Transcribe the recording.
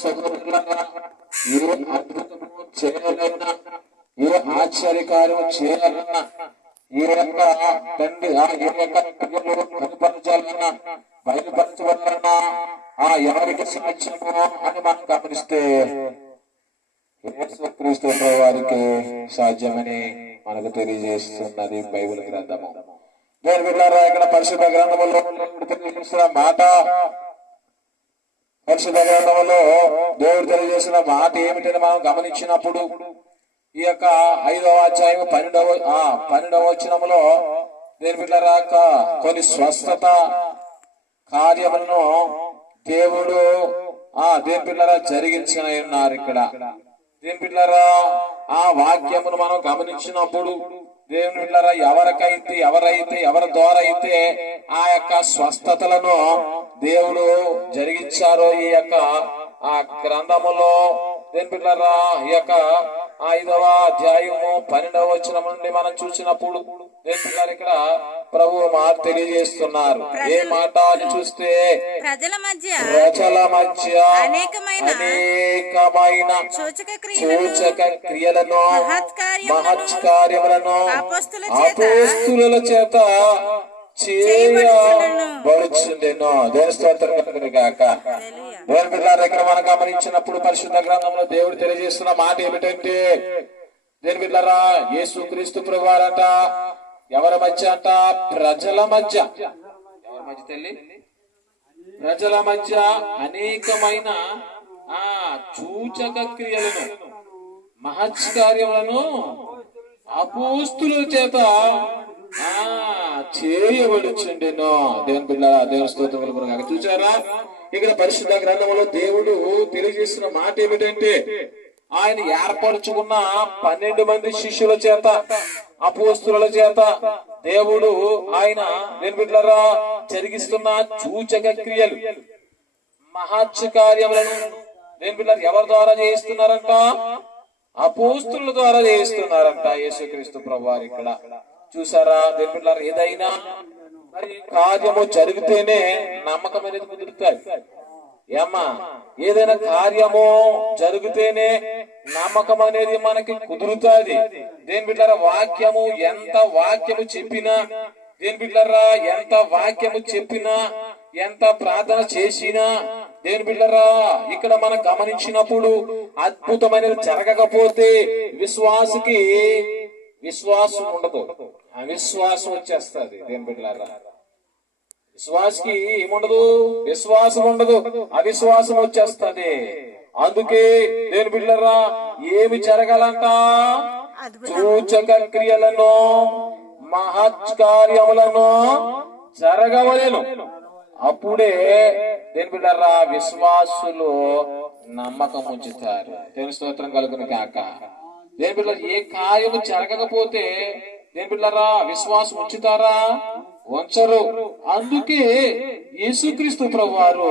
సహోదరులారా, ఏ అద్భుతము చేయాలన్నా, ఏ ఆశ్చర్యకార్యం చేయాలన్నా, ఏ యొక్క తండ్రి ఏ యొక్క క్రియలు కనుపరచాలన్నా, బయలుపరచవలన్నా ఎవరికి సాధ్యమో అని మనం గమనిస్తే యేసుక్రీస్తు వారికి సాధ్యమని మనకు తెలియజేస్తున్నది బైబిల్ గ్రంథము. నేను విన్నారా, ఇక్కడ పరిశుద్ధ గ్రంథములో తెలియజేసిన మాట, పరిశుద్ధ గ్రంథంలో దేవుడు తెలియజేసిన మాట ఏమిటని మనం గమనించినప్పుడు ఈ యొక్క 5వ అధ్యాయం 12వ వచనములో నేను విన్నారా, కొన్ని స్వస్థత కార్యములను దేవుడు దేని పిల్లరా జరిగించిన ఉన్నారు. ఇక్కడ దేని పిల్లరా ఆ వాక్యమును మనం గమనించినప్పుడు దేవుని పిల్లరా ఎవరి ద్వారా అయితే ఆ యొక్క స్వస్థతలను దేవుడు జరిగించారో ఈ యొక్క ఆ గ్రంథములో దేని పిల్లరా ఈ యొక్క 5వ అధ్యాయము 12వ వచనం నుండి మనం చూసినప్పుడు దేని పిల్లలు ఇక్కడ ప్రభు మాట తెలియజేస్తున్నారు. ఏ మాట అని చూస్తే ప్రజల మధ్య అనేకమైన సూచక క్రియలను మహత్కార్యములను అపోస్తుల చేత చేయబడుచుండెను. దేవుని స్తోత్రం కలుగును గాక. దేవుని బిడ్డలారా, ఇక్కడ మనం గమనించినప్పుడు పరిశుద్ధ గ్రంథంలో దేవుడు తెలియజేస్తున్న మాట ఏమిటంటే దేవుని బిడ్డలారా, యేసుక్రీస్తు ప్రభువారంట ఎవరి మధ్య అంట? ప్రజల మధ్య. ఎవరి మధ్య తల్లి? ప్రజల మధ్య అనేకమైన సూచక క్రియలను మహత్కార్యములను అపోస్తుల చేత చేయబడుచుండెను. దేవుని బిడ్డలారా, దేవుని స్తోత్రం కలుగును గాక. చూసారా, ఇక్కడ పరిశుద్ధ గ్రంథంలో దేవుడు తెలియజేస్తున్న మాట ఏమిటంటే ఆయన ఏర్పరచుకున్న 12 మంది శిష్యుల చేత అపోస్తుల చేత దేవుడు ఆయన దేని బిడ్డలారా జరిగిస్తున్న సూచక క్రియలు మహత్కార్యములను దేని బిడ్డలారా ఎవరి ద్వారా చేయిస్తున్నారంట? అపోస్తుల ద్వారా చేయిస్తున్నారంట యేసుక్రీస్తు ప్రభువారు. ఇక్కడ చూసారా దేని బిడ్డలారా, ఏదైనా మరి కార్యము జరిగితేనే నమ్మకం అనేది కుదురుతాయి. ఏమ్మా, ఏదైనా కార్యము జరిగితేనే నమ్మకం అనేది మనకి కుదురుతుంది. దేని బిడ్డలారా, ఎంత వాక్యము చెప్పినా, దేని బిడ్డలారా ఎంత వాక్యము చెప్పినా, ఎంత ప్రార్థన చేసినా, దేని బిడ్డలారా ఇక్కడ మనం గమనించినప్పుడు అద్భుతమైనది జరగకపోతే విశ్వాసకి విశ్వాసం ఉండదు, అవిశ్వాసం వచ్చేస్తుంది. దేని బిడ్డలారా, విశ్వాసకి ఏముండదు? విశ్వాసం ఉండదు, అవిశ్వాసం వచ్చేస్తుంది. అందుకే దేని బిడ్డలారా ఏమి జరగాలంట? సూచక క్రియలను మహత్కార్యములను జరగవలెను. అప్పుడే దేని బిడ్డలారా విశ్వాసులు నమ్మకం ఉంచుతారు. దేవుని స్తోత్రం కలుగును గాక. దేని బిడ్డలారా, ఏ కార్యము జరగకపోతే దేని బిడ్డలారా విశ్వాసం ఉంచుతారా? ఉంచరు. అందుకే యేసుక్రీస్తు ప్రభువారు